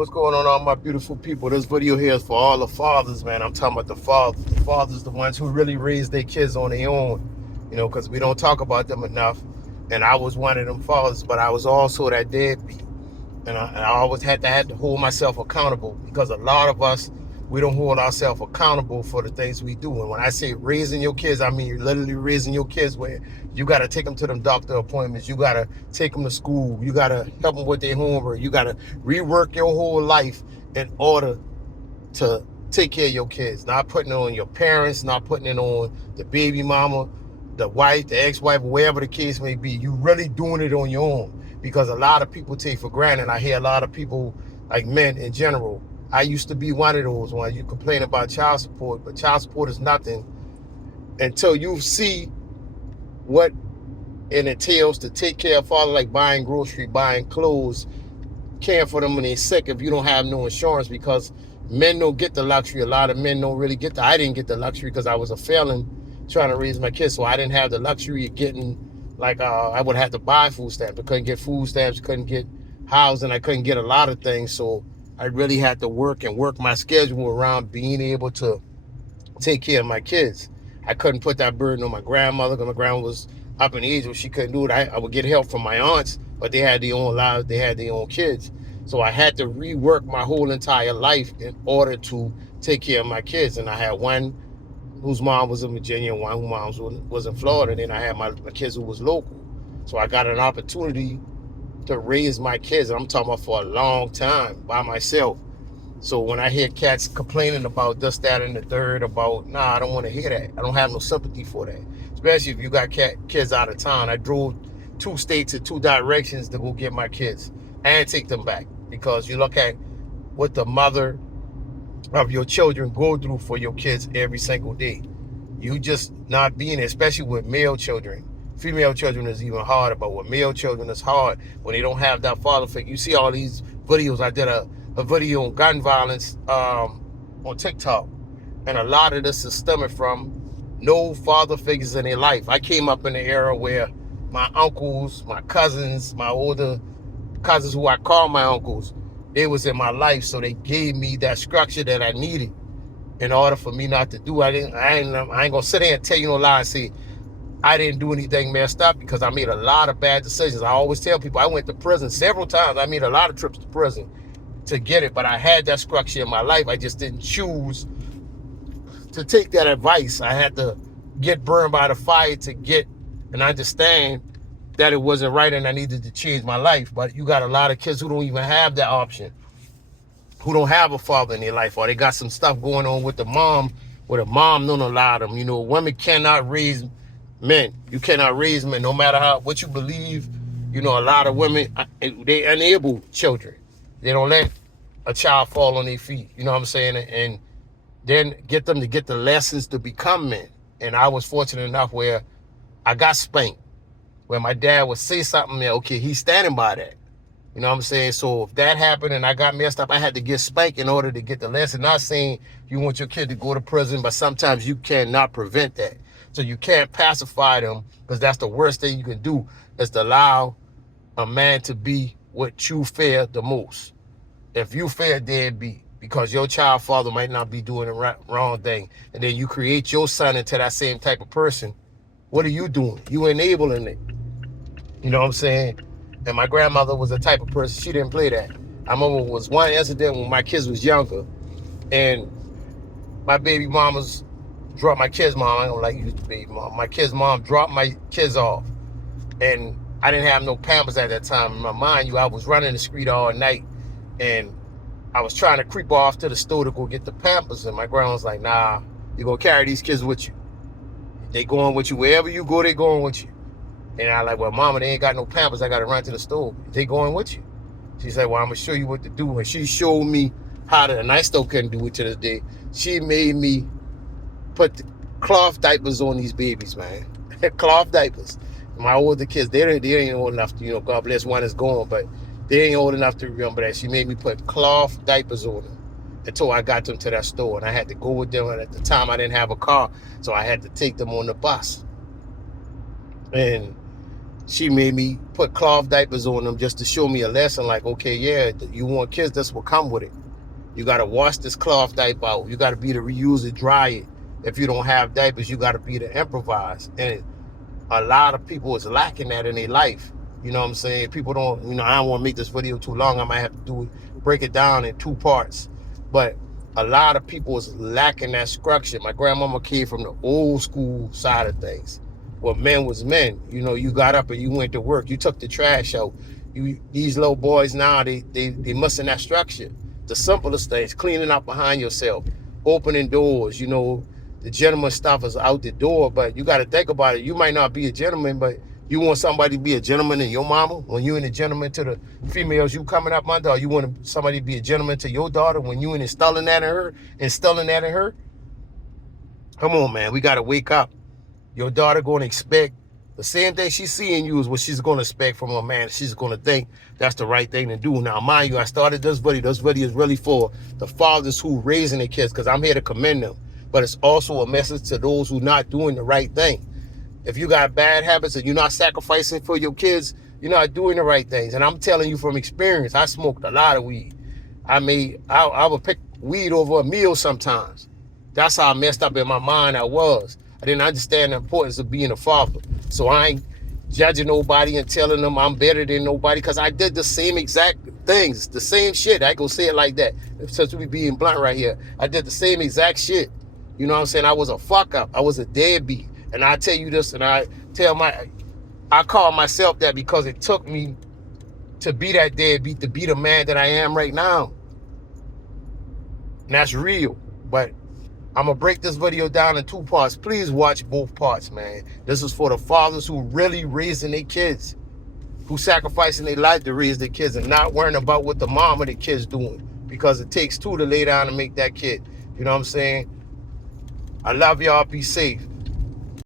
What's going on, all my beautiful people? This video here is for all the fathers, man. I'm talking about the fathers. The fathers, the ones who really raise their kids on their own, because we don't talk about them enough. And I was one of them fathers, but I was also that deadbeat. And I always had to hold myself accountable, because a lot of us, we don't hold ourselves accountable for the things we do. And when I say raising your kids, I mean you're literally raising your kids where you got to take them to them doctor appointments. You got to take them to school. You got to help them with their homework. You got to rework your whole life in order to take care of your kids. Not putting it on your parents, not putting it on the baby mama, the wife, the ex-wife, wherever the case may be. You really doing it on your own, because a lot of people take for granted. I hear a lot of people, like men in general. I used to be one of those when you complain about child support, but child support is nothing until you see what it entails to take care of father, like buying groceries, buying clothes, caring for them when they're sick if you don't have no insurance, because men don't get the luxury. A lot of men don't really get I didn't get the luxury because I was a felon trying to raise my kids, so I didn't have the luxury of getting, I would have to buy food stamps. I couldn't get food stamps, couldn't get housing, I couldn't get a lot of things, so I really had to work my schedule around being able to take care of my kids. I couldn't put that burden on my grandmother, because my grandma was up in age where she couldn't do it. I would get help from my aunts, but they had their own lives, they had their own kids. So I had to rework my whole entire life in order to take care of my kids. And I had one whose mom was in Virginia and one whose mom was in Florida. And then I had my kids who was local. So I got an opportunity to raise my kids. And I'm talking about for a long time by myself. So when I hear cats complaining about this, that, and the third, about, I don't want to hear that. I don't have no sympathy for that. Especially if you got kids out of town. I drove 2 states in 2 directions to go get my kids and take them back. Because you look at what the mother of your children go through for your kids every single day. You just not being there, especially with male children. Female children is even harder, but with male children it's hard when they don't have that father figure. You see all these videos. I did a video on gun violence on TikTok, and a lot of this is stemming from no father figures in their life. I came up in the era where my uncles, my cousins, my older cousins who I call my uncles, they was in my life, so they gave me that structure that I needed in order for me not to do. I ain't gonna sit there and tell you no lie and say I didn't do anything messed up, because I made a lot of bad decisions. I always tell people I went to prison several times. I made a lot of trips to prison to get it, but I had that structure in my life. I just didn't choose to take that advice. I had to get burned by the fire to get and understand that it wasn't right and I needed to change my life. But you got a lot of kids who don't even have that option, who don't have a father in their life, or they got some stuff going on with the mom, where the mom don't allow them. Women cannot raise men. You cannot raise men, no matter what you believe. A lot of women, they enable children. They don't let a child fall on their feet. You know what I'm saying? And then get them to get the lessons to become men. And I was fortunate enough where I got spanked, where my dad would say something, okay, he's standing by that. You know what I'm saying? So if that happened and I got messed up, I had to get spanked in order to get the lesson. Not saying you want your kid to go to prison, but sometimes you cannot prevent that. So you can't pacify them, because that's the worst thing you can do, is to allow a man to be what you fear the most. If you fear deadbeat, because your child father might not be doing the wrong thing, and then you create your son into that same type of person, what are you doing? You enabling it. You know what I'm saying? And my grandmother was the type of person, she didn't play that. I remember it was one incident when my kids was younger, and my baby mamas dropped my kids' mom. I don't like use the baby mom. My kids' mom dropped my kids off, and I didn't have no Pampers at that time. Mind you, I was running the street all night, and I was trying to creep off to the store to go get the Pampers, and my grandma was like, nah, you're going to carry these kids with you. They going with you. Wherever you go, they going with you. And I like, well, mama, they ain't got no Pampers. I got to run to the store. They going with you. She said, well, I'm going to show you what to do. And she showed me how to, and I still couldn't do it to this day. She made me put the cloth diapers on these babies, man. Cloth diapers. My older kids, they ain't old enough to, God bless, one is gone, but they ain't old enough to remember that. She made me put cloth diapers on them until I got them to that store, and I had to go with them. And at the time, I didn't have a car, so I had to take them on the bus. And she made me put cloth diapers on them just to show me a lesson. Like, okay, yeah, you want kids, that's what come with it. You got to wash this cloth diaper out. You got to be to reuse it, dry it. If you don't have diapers, you got to be to improvise. And a lot of people is lacking that in their life. You know what I'm saying? People don't, I don't want to make this video too long. I might have to break it down in 2 parts. But a lot of people is lacking that structure. My grandmama came from the old school side of things, where men was men. You got up and you went to work. You took the trash out. These little boys now, they missing that structure. The simplest things, cleaning up behind yourself, opening doors. The gentleman stuff is out the door, but you got to think about it. You might not be a gentleman, but you want somebody to be a gentleman in your mama when you and a gentleman to the females you coming up under, or you want somebody to be a gentleman to your daughter when you instilling that in her. Come on, man. We got to wake up. Your daughter going to expect the same thing she's seeing you is what she's going to expect from a man. She's going to think that's the right thing to do. Now, mind you, I started this video. This video is really for the fathers who raising their kids, because I'm here to commend them. But it's also a message to those who not doing the right thing. If you got bad habits and you're not sacrificing for your kids, you're not doing the right things. And I'm telling you from experience, I smoked a lot of weed. I would pick weed over a meal sometimes. That's how messed up in my mind I was. I didn't understand the importance of being a father. So I ain't judging nobody and telling them I'm better than nobody, because I did the same exact things, the same shit. I ain't gonna say it like that, since we being blunt right here. I did the same exact shit. You know what I'm saying? I was a fuck up. I was a deadbeat. And I tell you this, and I call myself that because it took me to be that deadbeat, to be the man that I am right now. And that's real. But I'm going to break this video down in 2 parts. Please watch both parts, man. This is for the fathers who really raising their kids, who sacrificing their life to raise their kids and not worrying about what the mom of the kids doing, because it takes 2 to lay down and make that kid. You know what I'm saying? I love y'all. Be safe.